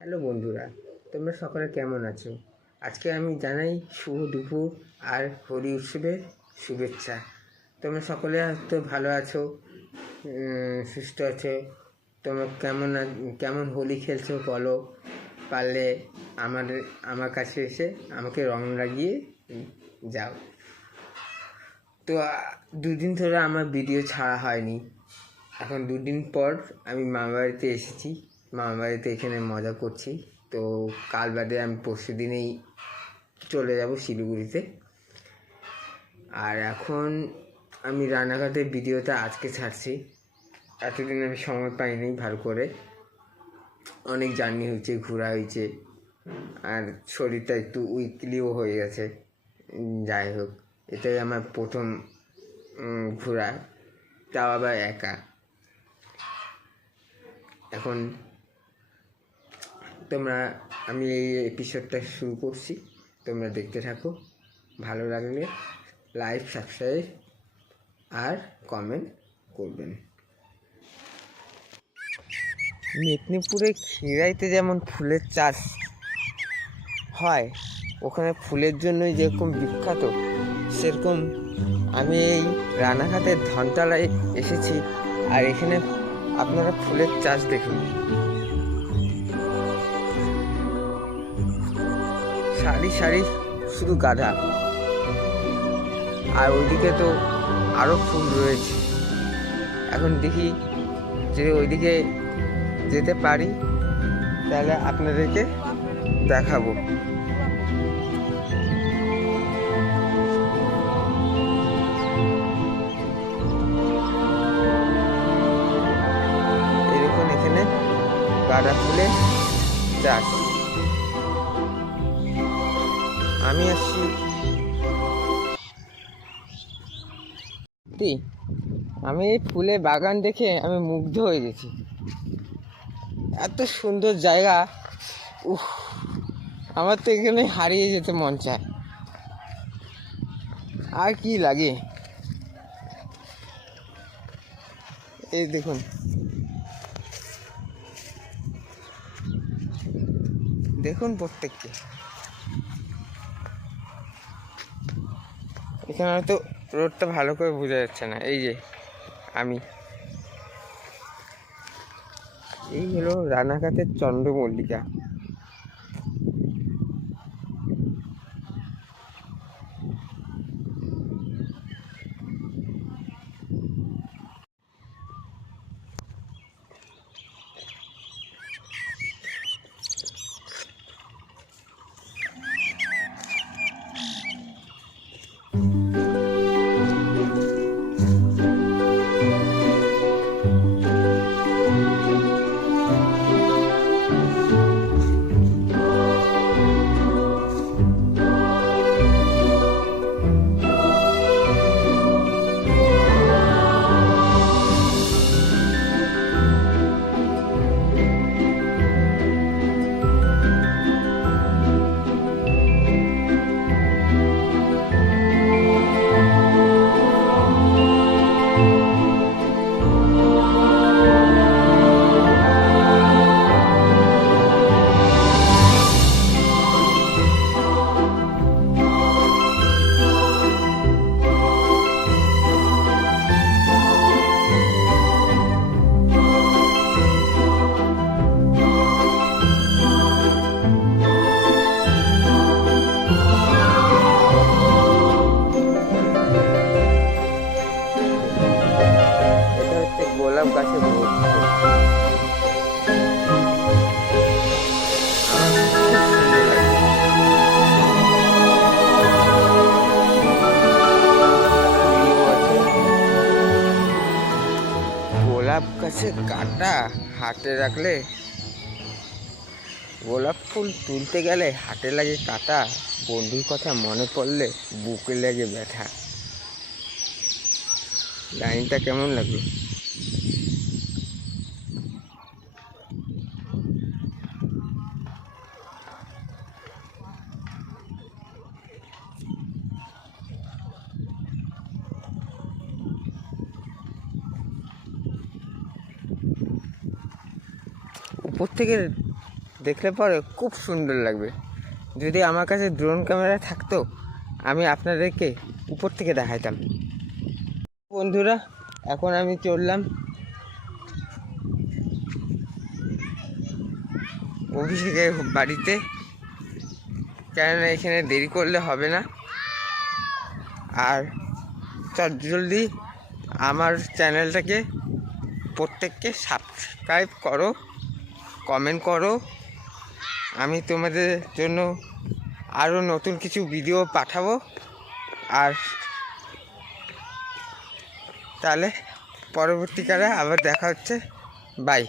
Hello বন্ধুরা, তোমরা সকলে কেমন আছো? আজকে আমি জানাই শুভ দুপুর আর হোলি উৎসবের শুভেচ্ছা। তোমরা সকলে হয়তো ভালো আছো, সুস্থ আছো। তোমরা কেমন হোলি খেলছো বলো, পারলে আমার কাছে এসে আমাকে রং লাগিয়ে যাও। তো দুদিন ধরে আমার ভিডিও ছাড়া হয়নি। এখন দুদিন পর আমি মামাবাড়িতে এসেছি, মামাবাড়িতে এখানে মজা করছি। তো কাল বাদে আমি পরশু দিনেই চলে যাব শিলিগুড়িতে। আর এখন আমি রানাঘাটের ভিডিওটা আজকে ছাড়ছি। এতদিন আমি সময় পাইনি ভালো করে, অনেক জার্নি হয়েছে, ঘোরা হয়েছে, আর শরীরটা একটু উইকলিও হয়ে গেছে। যাই হোক, এটাই আমার প্রথম ঘোরা, তাও আবার একা। এখন আমি এই এপিসোডটা শুরু করছি, তোমরা দেখতে থাকো। ভালো লাগলে লাইক, সাবস্ক্রাইব আর কমেন্ট করবেন। মেদিনীপুরে খিরাইতে যেমন ফুলের চাষ হয়, ওখানে ফুলের জন্যই যেরকম বিখ্যাত, সেরকম আমি এই রানাঘাটের ধনতলায় এসেছি। আর এখানে আপনারা ফুলের চাষ দেখুন, সারি সারি শুধু গাঁদা। আর ওইদিকে তো আরও ফুল রয়েছে। এখন দেখি যদি ওইদিকে যেতে পারি তাহলে আপনাদেরকে দেখাবো। এই দেখুন, এখানে গাঁদা ফুলের চাষ। আমি আসছি, আমি এই ফুলের বাগান দেখে আমি মুগ্ধ হয়ে গেছি। এত সুন্দর জায়গা, আমার তো এখানে হারিয়ে যেতে মন চায়। আর কি লাগে, এই দেখুন, দেখুন প্রত্যেককে। এখানে হয়তো রোডটা ভালো করে বোঝা যাচ্ছে না। এই হলো রানাঘাটের চন্দ্রমল্লিকা। এটা হচ্ছে গোলাপ গাছের মধ্যে। গোলাপ গাছের কাঁটা হাতে রাখলে, গোলাপ ফুল তুলতে গেলে হাতে লাগে কাঁটা, বন্ধুর কথা মনে পড়লে বুকে লাগে ব্যথা। লাইনটা কেমন লাগলো? উপর থেকে দেখলে পরে খুব সুন্দর লাগবে। যদি আমার কাছে ড্রোন ক্যামেরা থাকতো আমি আপনাদেরকে উপর থেকে দেখাইতাম। বন্ধুরা, এখন আমি চললাম অভিষেকের বাড়িতে, কেননা এখানে দেরি করলে হবে না। আর চটজলদি আমার চ্যানেলটাকে প্রত্যেককে সাবস্ক্রাইব করো, কমেন্ট করো। আমি তোমাদের জন্য আরও নতুন কিছু ভিডিও পাঠাবো। আর তাহলে পরবর্তীকালে আবার দেখা হচ্ছে। বাই।